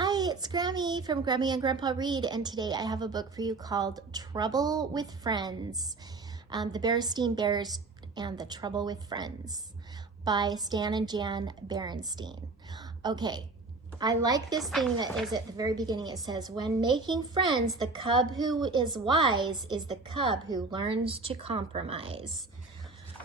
Hi, it's Grammy from Grammy and Grandpa Read, and today I have a book for you called Trouble with Friends, The Berenstain Bears and the Trouble with Friends by Stan and Jan Berenstain. Okay, I like this thing that is at the very beginning. It says, when making friends, the cub who is wise is the cub who learns to compromise.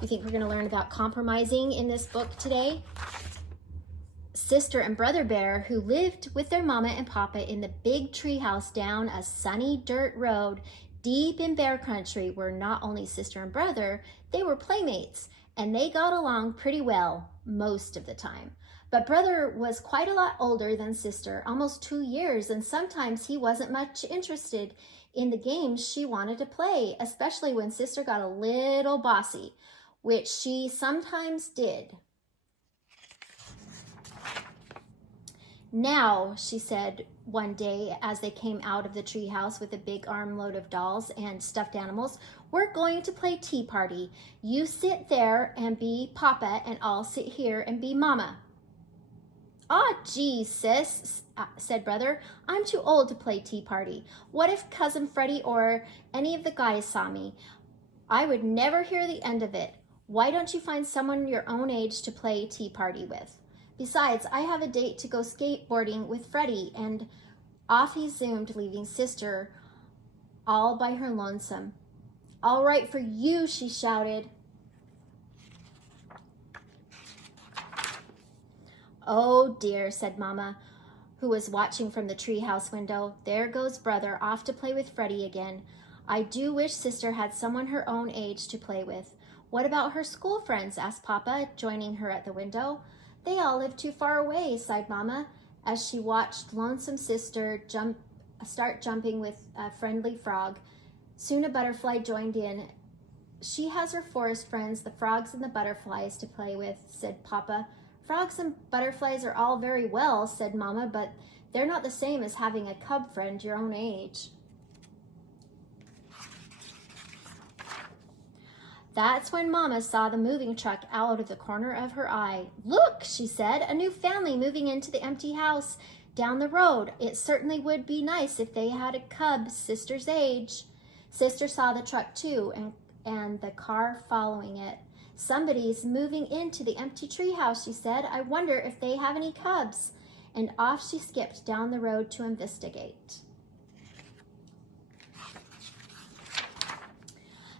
You think we're going to learn about compromising in this book today? Sister and brother bear, who lived with their mama and papa in the big tree house down a sunny dirt road deep in bear country, were not only sister and brother, they were playmates, and they got along pretty well most of the time. But brother was quite a lot older than sister, almost 2 years, and sometimes he wasn't much interested in the games she wanted to play, especially when sister got a little bossy, which she sometimes did. Now, she said one day as they came out of the treehouse with a big armload of dolls and stuffed animals, we're going to play tea party. You sit there and be Papa, and I'll sit here and be Mama. Ah, gee, sis, said brother, I'm too old to play tea party. What if Cousin Freddie or any of the guys saw me? I would never hear the end of it. Why don't you find someone your own age to play tea party with? Besides, I have a date to go skateboarding with Freddie, and off he zoomed, leaving sister all by her lonesome. All right for you, she shouted. Oh dear, said Mama, who was watching from the treehouse window. There goes brother, off to play with Freddie again. I do wish sister had someone her own age to play with. What about her school friends? Asked Papa, joining her at the window. They all live too far away, sighed Mama, as she watched lonesome sister start jumping with a friendly frog. Soon a butterfly joined in. She has her forest friends, the frogs and the butterflies, to play with, said Papa. Frogs and butterflies are all very well, said Mama, but they're not the same as having a cub friend your own age. That's when Mama saw the moving truck out of the corner of her eye. Look, she said, a new family moving into the empty house down the road. It certainly would be nice if they had a cub sister's age. Sister saw the truck too, and the car following it. Somebody's moving into the empty treehouse, she said. I wonder if they have any cubs. And off she skipped down the road to investigate.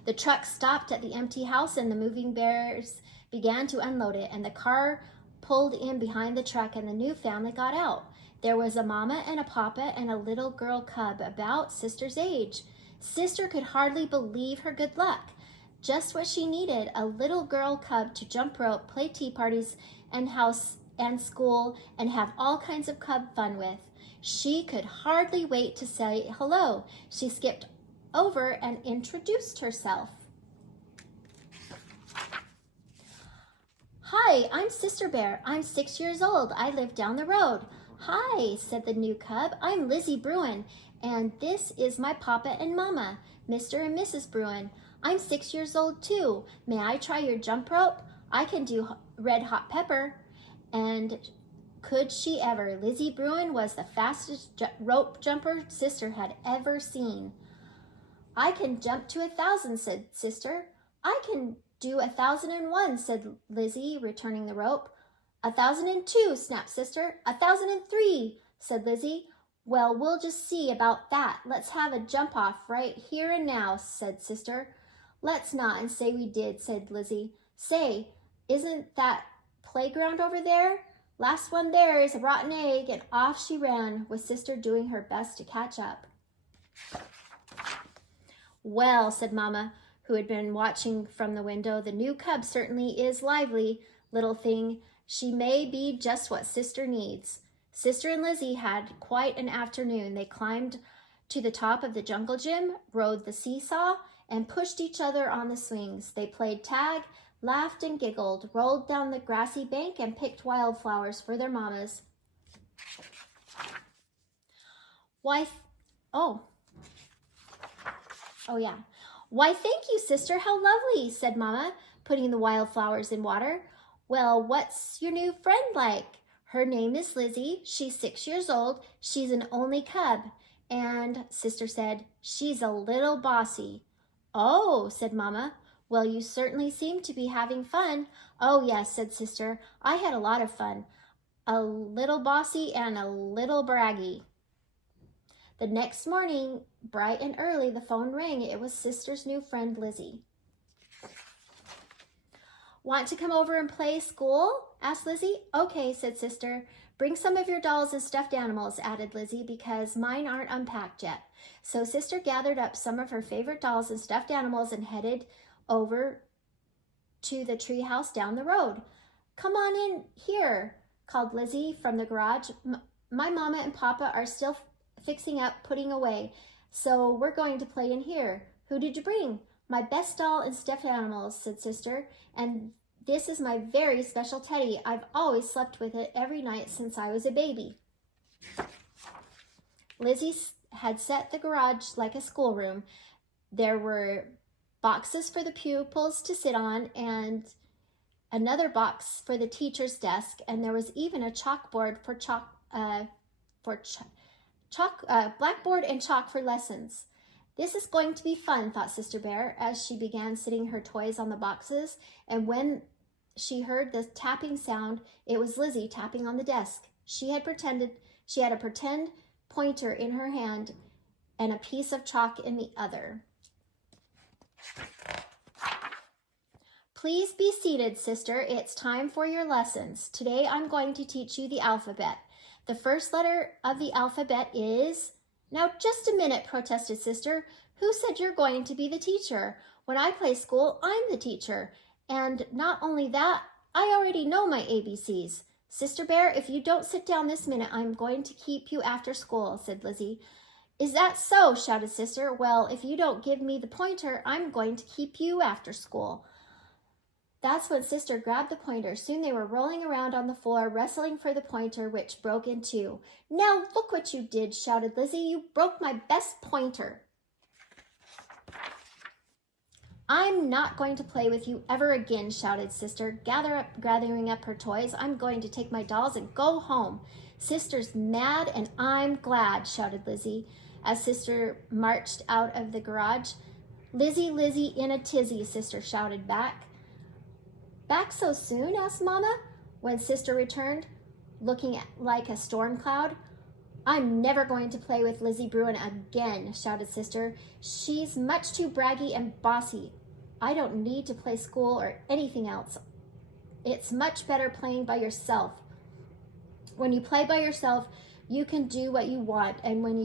The truck stopped at the empty house, and the moving bears began to unload it, and the car pulled in behind the truck, and the new family got out. There was a mama and a papa and a little girl cub about sister's age. Sister could hardly believe her good luck. Just what she needed, a little girl cub to jump rope, play tea parties and house and school, and have all kinds of cub fun with. She could hardly wait to say hello. She skipped over and introduced herself. Hi, I'm Sister Bear. I'm 6 years old. I live down the road. Hi, said the new cub. I'm Lizzie Bruin, and this is my papa and mama, Mr. and Mrs. Bruin. I'm 6 years old too. May I try your jump rope? I can do red hot pepper. And could she ever? Lizzie Bruin was the fastest rope jumper Sister had ever seen. I can jump to 1,000, said Sister. I can do 1,001, said Lizzie, returning the rope. 1,002, snapped Sister. 1,003, said Lizzie. Well, we'll just see about that. Let's have a jump off right here and now, said Sister. Let's not and say we did, said Lizzie. Say, isn't that playground over there? Last one there is a rotten egg, and off she ran, with Sister doing her best to catch up. Well, said Mama, who had been watching from the window, the new cub certainly is lively, little thing. She may be just what Sister needs. Sister and Lizzie had quite an afternoon. They climbed to the top of the jungle gym, rode the seesaw, and pushed each other on the swings. They played tag, laughed and giggled, rolled down the grassy bank, and picked wildflowers for their mamas. Why, thank you, Sister. How lovely, said Mama, putting the wildflowers in water. Well, what's your new friend like? Her name is Lizzie. She's 6 years old. She's an only cub. And Sister said, she's a little bossy. Oh, said Mama. Well, you certainly seem to be having fun. Oh, yes, said Sister. I had a lot of fun. A little bossy and a little braggy. The next morning, bright and early, the phone rang. It was Sister's new friend, Lizzie. Want to come over and play school? Asked Lizzie. Okay, said Sister. Bring some of your dolls and stuffed animals, added Lizzie, because mine aren't unpacked yet. So Sister gathered up some of her favorite dolls and stuffed animals and headed over to the tree house down the road. Come on in here, called Lizzie from the garage. My Mama and Papa are still fixing up, putting away, so we're going to play in here. Who did you bring? My best doll and stuffed animals, said Sister, and this is my very special teddy. I've always slept with it every night since I was a baby. Lizzie had set the garage like a schoolroom. There were boxes for the pupils to sit on and another box for the teacher's desk, and there was even a chalkboard for blackboard and chalk for lessons. This is going to be fun, thought Sister Bear, as she began sitting her toys on the boxes, and when she heard the tapping sound, it was Lizzie tapping on the desk. She had a pretend pointer in her hand and a piece of chalk in the other. Please be seated, Sister. It's time for your lessons. Today I'm going to teach you the alphabet. The first letter of the alphabet is... Now, just a minute, protested Sister. Who said you're going to be the teacher? When I play school, I'm the teacher. And not only that, I already know my ABCs. Sister Bear, if you don't sit down this minute, I'm going to keep you after school, said Lizzie. Is that so? Shouted Sister. Well, if you don't give me the pointer, I'm going to keep you after school. That's when Sister grabbed the pointer. Soon they were rolling around on the floor, wrestling for the pointer, which broke in two. Now look what you did, shouted Lizzie. You broke my best pointer. I'm not going to play with you ever again, shouted Sister, gathering up her toys. I'm going to take my dolls and go home. Sister's mad and I'm glad, shouted Lizzie, as Sister marched out of the garage. Lizzie, Lizzie, in a tizzy, Sister shouted back. Back so soon? Asked Mama, when Sister returned, looking like a storm cloud. I'm never going to play with Lizzie Bruin again, shouted Sister. She's much too braggy and bossy. I don't need to play school or anything else. It's much better playing by yourself. When you play by yourself, you can do what you want and when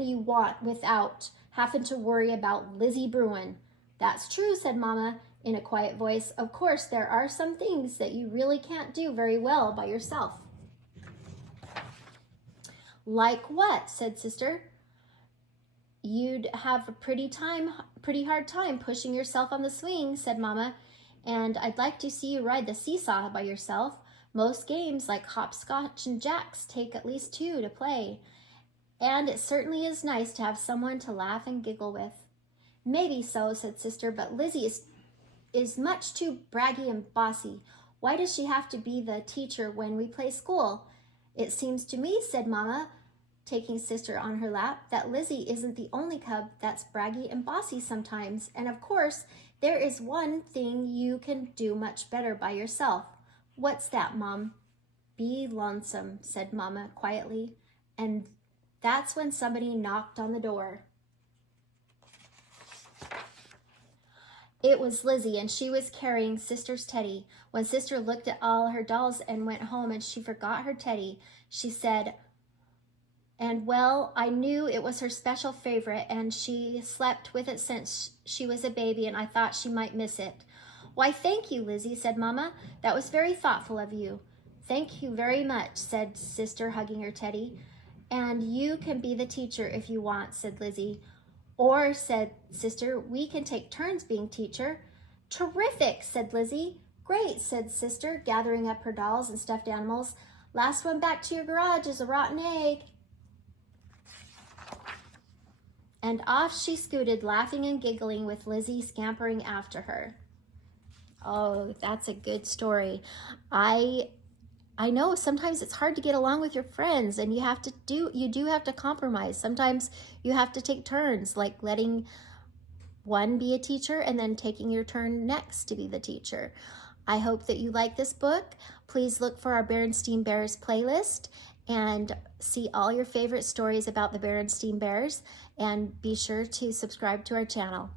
you want without having to worry about Lizzie Bruin. That's true, said Mama in a quiet voice. Of course, there are some things that you really can't do very well by yourself. Like what? Said Sister. You'd have a pretty hard time pushing yourself on the swing, said Mama, and I'd like to see you ride the seesaw by yourself. Most games like hopscotch and jacks take at least two to play, and it certainly is nice to have someone to laugh and giggle with. Maybe so, said Sister, but Lizzie is much too braggy and bossy. Why does she have to be the teacher when we play school? It seems to me, said Mama, taking Sister on her lap, that Lizzie isn't the only cub that's braggy and bossy sometimes. And of course, there is one thing you can do much better by yourself. What's that, Mom? Be lonesome, said Mama quietly. And that's when somebody knocked on the door. It was Lizzie, and she was carrying Sister's teddy. When Sister looked at all her dolls and went home and she forgot her teddy, she said, and well, I knew it was her special favorite, and she slept with it since she was a baby, and I thought she might miss it. Why, thank you, Lizzie, said Mama. That was very thoughtful of you. Thank you very much, said Sister, hugging her teddy. And you can be the teacher if you want, said Lizzie. Or, said Sister, we can take turns being teacher. Terrific, said Lizzie. Great, said Sister, gathering up her dolls and stuffed animals. Last one back to your garage is a rotten egg. And off she scooted, laughing and giggling, with Lizzie scampering after her. Oh, that's a good story. I I know sometimes it's hard to get along with your friends, and you do have to compromise. Sometimes you have to take turns, like letting one be a teacher and then taking your turn next to be the teacher. I hope that you like this book. Please look for our Berenstain Bears playlist and see all your favorite stories about the Berenstain Bears, and be sure to subscribe to our channel.